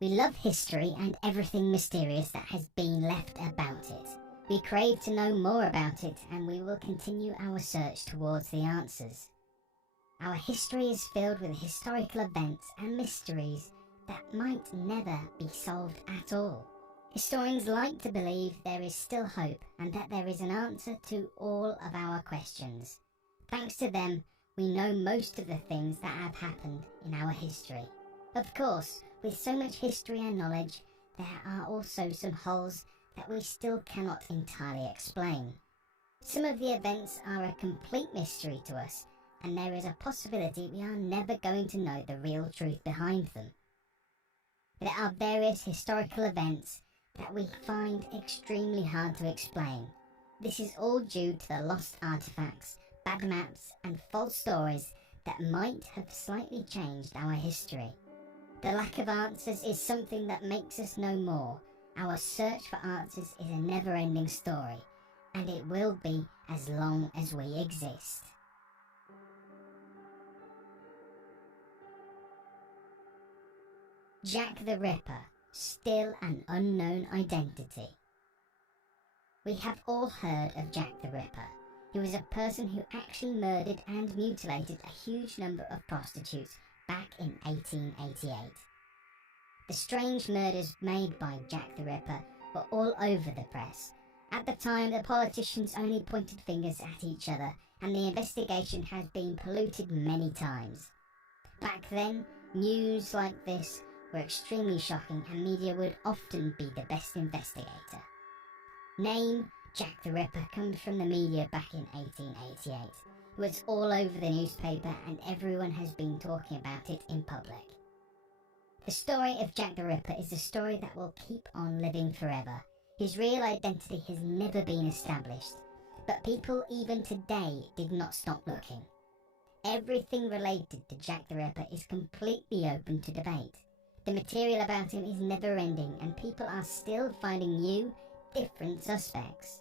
We love history and everything mysterious that has been left about it. We crave to know more about it, and we will continue our search towards the answers. Our history is filled with historical events and mysteries that might never be solved at all. Historians like to believe there is still hope and that there is an answer to all of our questions. Thanks to them, we know most of the things that have happened in our history. Of course, with so much history and knowledge, there are also some holes that we still cannot entirely explain. Some of the events are a complete mystery to us, and there is a possibility we are never going to know the real truth behind them. There are various historical events that we find extremely hard to explain. This is all due to the lost artifacts, bad maps, and false stories that might have slightly changed our history. The lack of answers is something that makes us know more. Our search for answers is a never-ending story, and it will be as long as we exist. Jack the Ripper, still an unknown identity. We have all heard of Jack the Ripper. He was a person who actually murdered and mutilated a huge number of prostitutes back in 1888. The strange murders made by Jack the Ripper were all over the press. At the time, the politicians only pointed fingers at each other, and the investigation has been polluted many times. Back then, news like this were extremely shocking, and media would often be the best investigator. Name Jack the Ripper comes from the media back in 1888. It was all over the newspaper, and everyone has been talking about it in public. The story of Jack the Ripper is a story that will keep on living forever. His real identity has never been established, but people even today did not stop looking. Everything related to Jack the Ripper is completely open to debate. The material about him is never-ending, and people are still finding new, different suspects.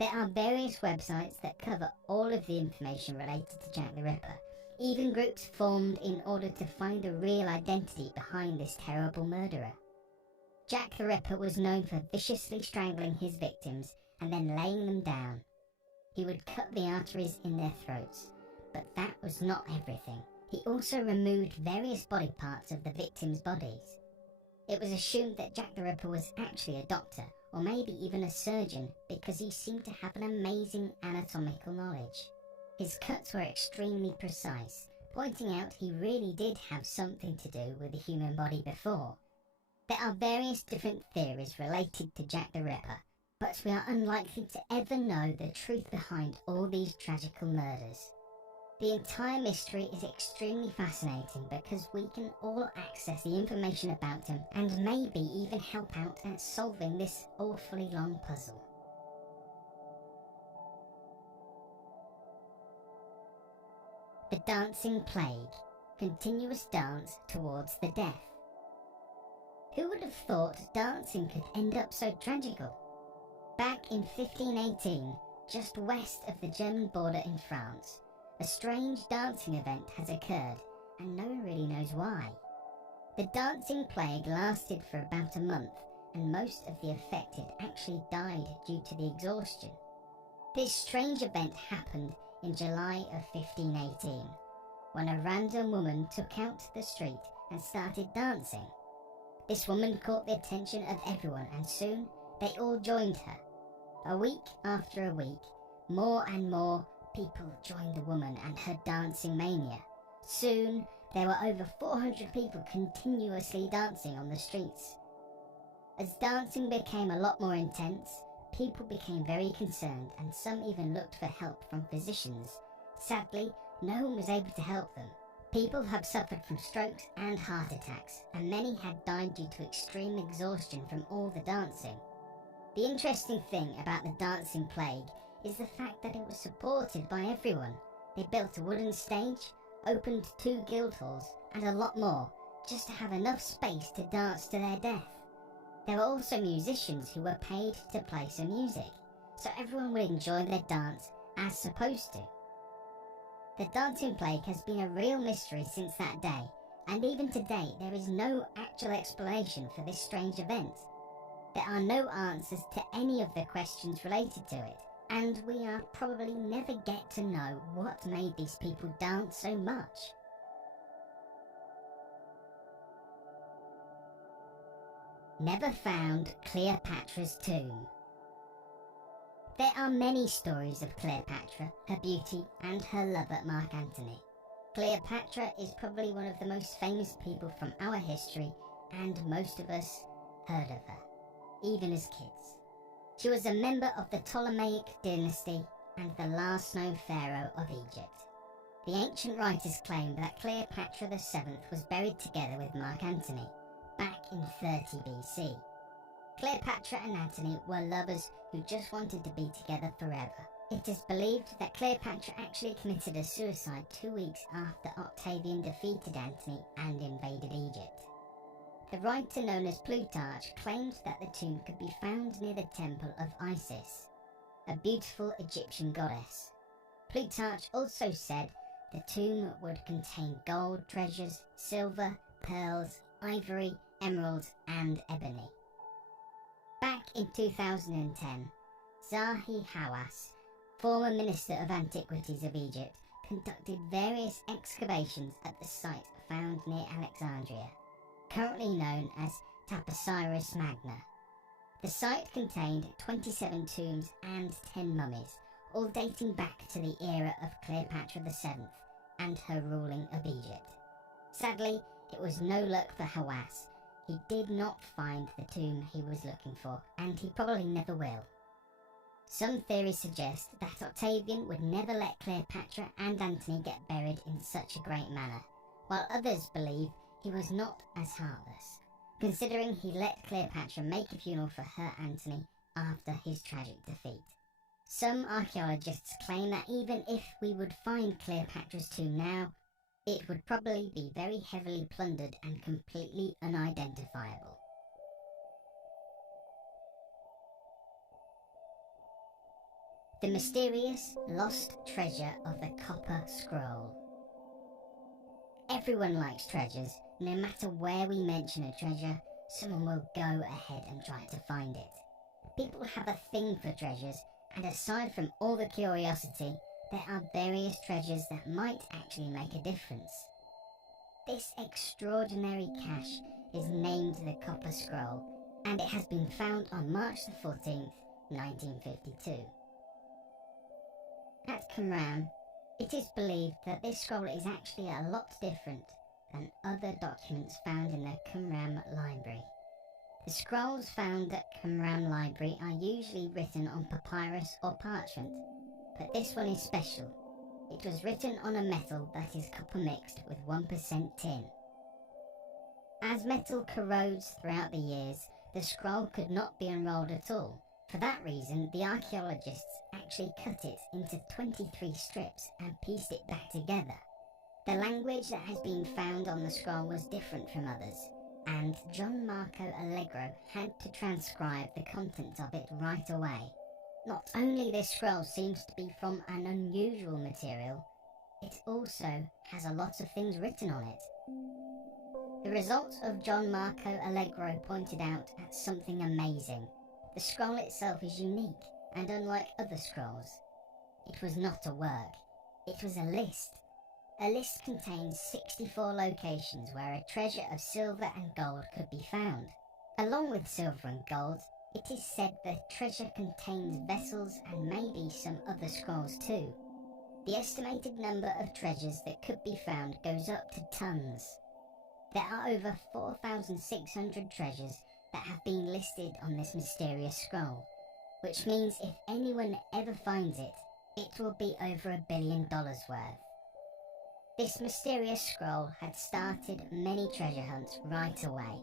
There are various websites that cover all of the information related to Jack the Ripper, even groups formed in order to find the real identity behind this terrible murderer. Jack the Ripper was known for viciously strangling his victims and then laying them down. He would cut the arteries in their throats, but that was not everything. He also removed various body parts of the victims' bodies. It was assumed that Jack the Ripper was actually a doctor, or maybe even a surgeon, because he seemed to have an amazing anatomical knowledge. His cuts were extremely precise, pointing out he really did have something to do with the human body before. There are various different theories related to Jack the Ripper, but we are unlikely to ever know the truth behind all these tragical murders. The entire mystery is extremely fascinating because we can all access the information about him and maybe even help out at solving this awfully long puzzle. The Dancing Plague, continuous dance towards the death. Who would have thought dancing could end up so tragical? Back in 1518, just west of the German border in France, a strange dancing event has occurred, and no one really knows why. The dancing plague lasted for about a month, and most of the affected actually died due to the exhaustion. This strange event happened in July of 1518, when a random woman took out to the street and started dancing. This woman caught the attention of everyone, and soon they all joined her. A week after a week, more and more people joined the woman and her dancing mania. Soon, there were over 400 people continuously dancing on the streets. As dancing became a lot more intense, people became very concerned, and some even looked for help from physicians. Sadly, no one was able to help them. People have suffered from strokes and heart attacks, and many had died due to extreme exhaustion from all the dancing. The interesting thing about the dancing plague is the fact that it was supported by everyone. They built a wooden stage, opened 2 guild halls, and a lot more, just to have enough space to dance to their death. There were also musicians who were paid to play some music, so everyone would enjoy their dance as supposed to. The dancing plague has been a real mystery since that day, and even today there is no actual explanation for this strange event. There are no answers to any of the questions related to it, and we are probably never get to know what made these people dance so much. Never found Cleopatra's tomb. There are many stories of Cleopatra, her beauty, and her lover Mark Antony. Cleopatra is probably one of the most famous people from our history, and most of us heard of her, even as kids. She was a member of the Ptolemaic dynasty and the last known pharaoh of Egypt. The ancient writers claim that Cleopatra VII was buried together with Mark Antony back in 30 BC. Cleopatra and Antony were lovers who just wanted to be together forever. It is believed that Cleopatra actually committed a suicide 2 weeks after Octavian defeated Antony and invaded Egypt. The writer known as Plutarch claimed that the tomb could be found near the temple of Isis, a beautiful Egyptian goddess. Plutarch also said the tomb would contain gold treasures, silver, pearls, ivory, emeralds, and ebony. Back in 2010, Zahi Hawass, former Minister of Antiquities of Egypt, conducted various excavations at the site found near Alexandria, currently known as Taposiris Magna. The site contained 27 tombs and 10 mummies, all dating back to the era of Cleopatra VII and her ruling of Egypt. Sadly, it was no luck for Hawass. He did not find the tomb he was looking for, and he probably never will. Some theories suggest that Octavian would never let Cleopatra and Antony get buried in such a great manner, while others believe he was not as heartless, considering he let Cleopatra make a funeral for her Antony after his tragic defeat. Some archaeologists claim that even if we would find Cleopatra's tomb now, it would probably be very heavily plundered and completely unidentifiable. The mysterious lost treasure of the Copper Scroll. Everyone likes treasures. No matter where we mention a treasure, someone will go ahead and try to find it. People have a thing for treasures, and aside from all the curiosity, there are various treasures that might actually make a difference. This extraordinary cache is named the Copper Scroll, and it has been found on March the 14th, 1952. At Qumran, it is believed that this scroll is actually a lot different than other documents found in the Qumran library. The scrolls found at Qumran library are usually written on papyrus or parchment, but this one is special. It was written on a metal that is copper mixed with 1% tin. As metal corrodes throughout the years, the scroll could not be unrolled at all. For that reason, the archaeologists actually cut it into 23 strips and pieced it back together. The language that has been found on the scroll was different from others, and John Marco Allegro had to transcribe the contents of it right away. Not only this scroll seems to be from an unusual material, it also has a lot of things written on it. The results of John Marco Allegro pointed out at something amazing. The scroll itself is unique and unlike other scrolls. It was not a work, it was a list. A list contains 64 locations where a treasure of silver and gold could be found. Along with silver and gold, it is said the treasure contains vessels and maybe some other scrolls too. The estimated number of treasures that could be found goes up to tons. There are over 4,600 treasures that have been listed on this mysterious scroll, which means if anyone ever finds it, it will be over $1 billion worth. This mysterious scroll had started many treasure hunts right away,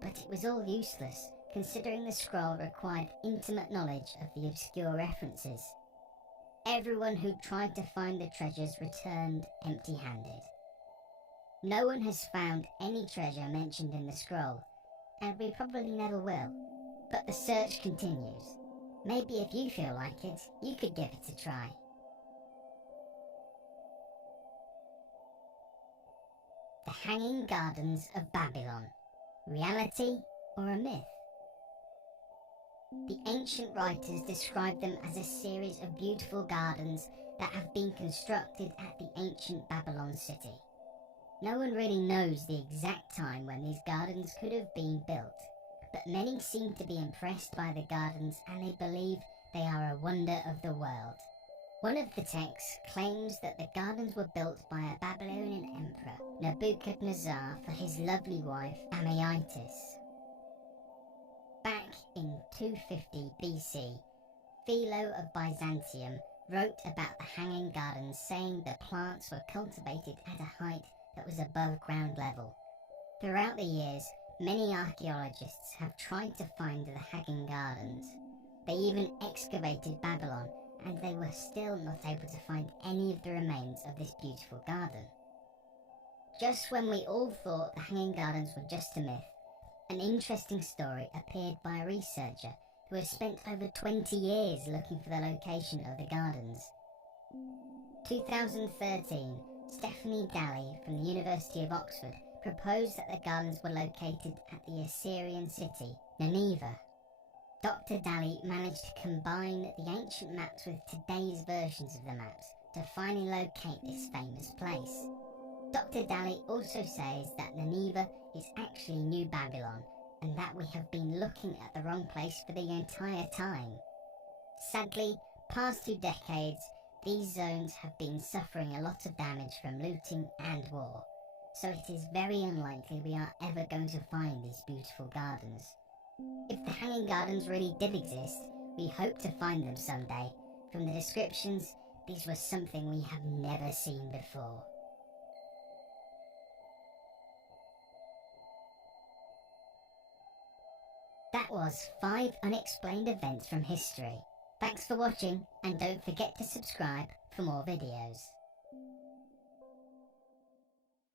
but it was all useless considering the scroll required intimate knowledge of the obscure references. Everyone who tried to find the treasures returned empty-handed. No one has found any treasure mentioned in the scroll, and we probably never will, but the search continues. Maybe if you feel like it, you could give it a try. The Hanging Gardens of Babylon. Reality or a myth? The ancient writers describe them as a series of beautiful gardens that have been constructed at the ancient Babylon city. No one really knows the exact time when these gardens could have been built, but many seem to be impressed by the gardens and they believe they are a wonder of the world. One of the texts claims that the gardens were built by a Babylonian emperor, Nebuchadnezzar, for his lovely wife, Amytis. Back in 250 BC, Philo of Byzantium wrote about the Hanging Gardens, saying the plants were cultivated at a height that was above ground level. Throughout the years, many archaeologists have tried to find the Hanging Gardens. They even excavated Babylon, and they were still not able to find any of the remains of this beautiful garden. Just when we all thought the Hanging Gardens were just a myth, an interesting story appeared by a researcher who has spent over 20 years looking for the location of the gardens. 2013, Stephanie Daly from the University of Oxford proposed that the gardens were located at the Assyrian city, Nineveh. Dr. Daly managed to combine the ancient maps with today's versions of the maps to finally locate this famous place. Dr. Daly also says that Nineveh is actually New Babylon and that we have been looking at the wrong place for the entire time. Sadly, past 2 decades, these zones have been suffering a lot of damage from looting and war, so it is very unlikely we are ever going to find these beautiful gardens. If the Hanging Gardens really did exist, we hope to find them someday. From the descriptions, these were something we have never seen before. That was 5 unexplained events from history. Thanks for watching, and don't forget to subscribe for more videos.